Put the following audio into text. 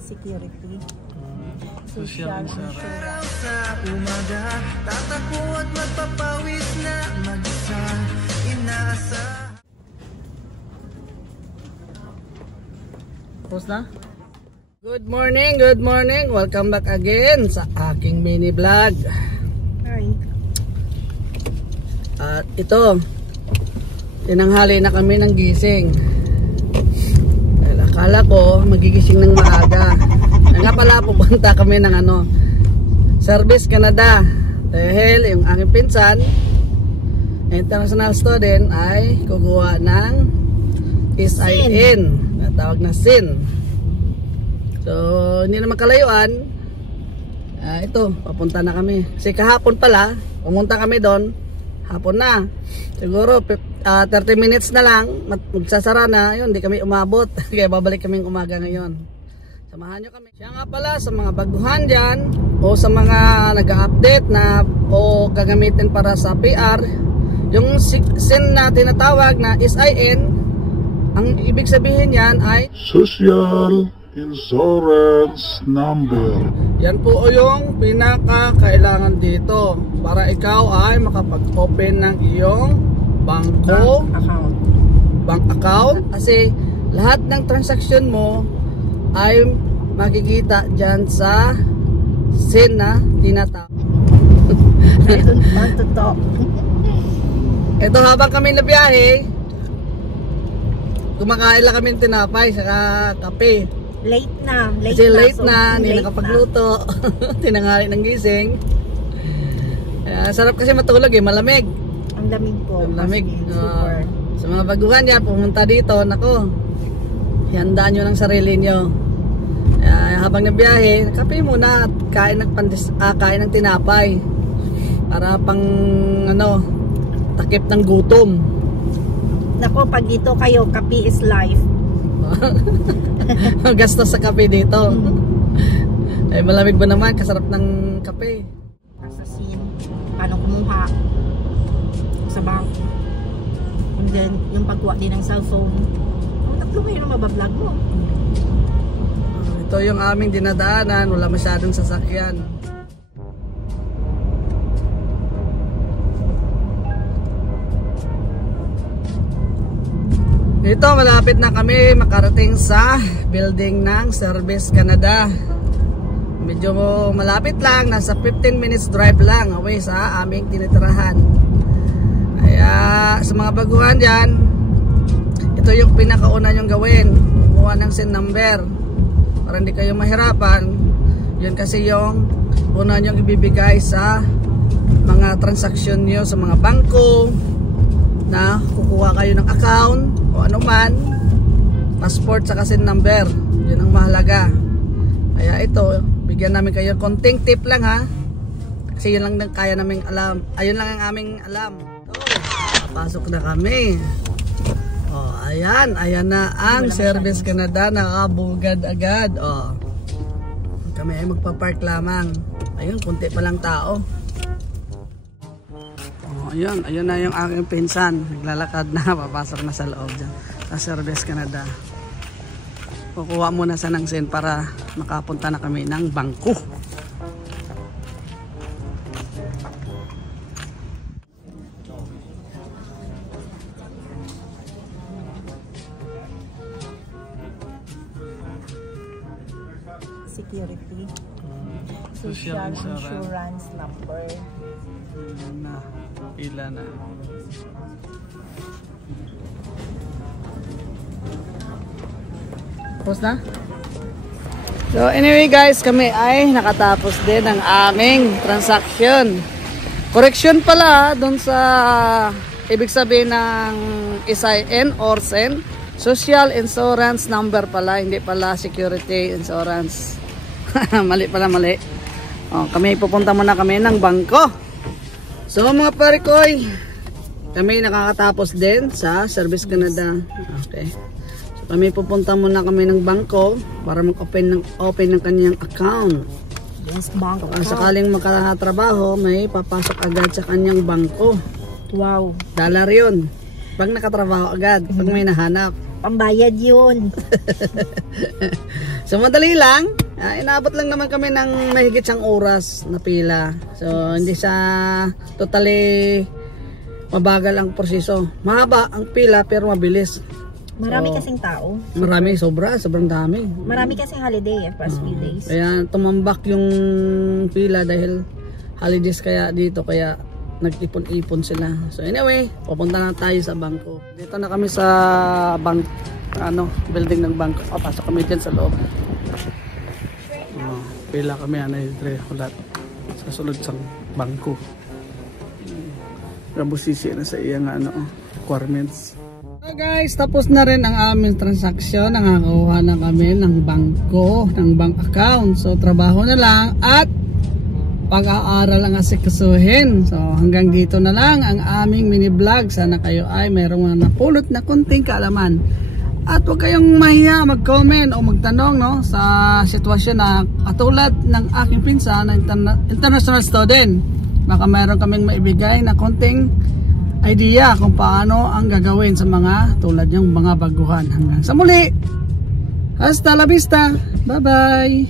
Security. Social insurance. Sa umaga, tatakbo at magpapawis na mag-isa, inaasa. Tapos na? Good morning, welcome back again sa aking mini vlog. Hi. At ito, tinanghali na kami ng gising. Dahil akala ko magigising ng maaga. Nga pala pupunta kami ng Service Canada. Dahil yung aking pinsan, international student, ay kukuha ng SIN, na tawag na SIN. So hindi naman kalayuan. Ito, papunta na kami. Kasi kahapon pala, pumunta kami doon. Hapon na. Siguro 30 minutes na lang, magsasara na. Yun, hindi kami umabot. Kaya babalik kaming umaga ngayon. Samahan nyo kami. Siya nga pala sa mga baguhan dyan, o sa mga nag-update na o gagamitin para sa PR, yung SIN na tinatawag na SIN, ang ibig sabihin yan ay Social Insurance Number. yan po yung pinaka-kailangan dito para ikaw ay makapag-open ng iyong bank account. Kasi lahat ng transaction mo ay makikita dyan sa SIN na tinatawag. I don't want to talk. Ito, habang kami nabiyahe, kumakain lang kami tinapay saka kape. Late na. Kasi late na, hindi nakapagluto. Tinanghali ng gising. Sarap kasi matulog malamig. Ang lamig po. Lamig. Super. Sa mga baguhan yan, pumunta dito, nako, ihandaan nyo ng sarili nyo. Habang nabiyahe, kape muna at kain ng tinapay. Para pang takip ng gutom. Nako, pag dito kayo, kape is life. Gastos sa kape dito. Ay malamig ba naman, kasarap ng kape. Sa SIN, paano kumuha sa bank. And then, yung pagkuha din ng cellphone. Tatlo kayo na mabablog mo. Ito yung aming dinadaanan, wala masyadong sasakyan. Ito, malapit na kami makarating sa building ng Service Canada. Medyo malapit lang, nasa 15 minutes drive lang away sa aming tinitirahan. Kaya sa mga baguhan dyan, ito yung pinakauna nyong gawin, kumuha ng SIN number para hindi kayo mahirapan. Yun kasi yung una nyong ibibigay sa mga transaksyon nyo sa mga bangko, na kukuha kayo ng account o anuman, passport sa SIN number. Yun ang mahalaga. Kaya ito, bigyan namin kayo konting tip lang ha, kasi yun lang kaya naming alam. Ayun lang ang aming alam. Pasok na kami. Ayan na ang Service Canada, nakabugad agad. Kami ay magpa-park lamang. Ayun, kunti pa lang tao. Ayun na yung aking pinsan. Naglalakad na, papasok na sa loob dyan, sa Service Canada. Kukuha muna sa ng SIN para makapunta na kami ng bangko. Security. Social Insurance Number. Na, pila na. Tapos na? So anyway guys, kami ay nakatapos din ng aming transaction. Correction pala doon sa ibig sabihin ng SIN or SIN. Social Insurance Number pala, hindi pala Security Insurance. Mali pala, mali. Kami pupunta muna kami ng bangko. So mga parikoy, kami nakakatapos din sa Service Canada. Okay. So kami pupunta muna kami ng bangko para mag-open ng kanyang account. Yes, bank account. Sakaling makatrabaho, may papasok agad sa kanyang bangko. Wow. Dollar yun. Pag nakatrabaho agad, pag may nahanap. Pambayad yun. So madali lang. Inabot lang naman kami ng mahigit 1 oras na pila. So hindi siya totally mabagal ang proseso. Mahaba ang pila pero mabilis. Marami kasing tao. Marami, sobrang dami. Marami kasing holiday past few days. Kaya tumambak yung pila dahil holidays kaya dito, kaya nag-ipon-ipon sila. So anyway, pupunta na tayo sa bangko. Dito na kami sa building ng bangko. Pasok kami dyan sa loob. Pila kami, ulat sa sulod sa bangko. Rabusisi na sa iyang requirements. So guys, tapos na rin ang aming transaksyon. Nakakuha na kami ng bangko, ng bank account. So trabaho na lang at pag-aaral ang asikasuhin. So hanggang dito na lang ang aming mini vlog. Sana kayo ay mayroong napulot na konting kaalaman. At huwag kayong mahiya mag-comment o magtanong sa sitwasyon na katulad ng aking pinsan na international student. Baka mayroon kaming maibigay na konting idea kung paano ang gagawin sa mga tulad yung mga baguhan. Hanggang sa muli. Hasta la vista. Bye bye.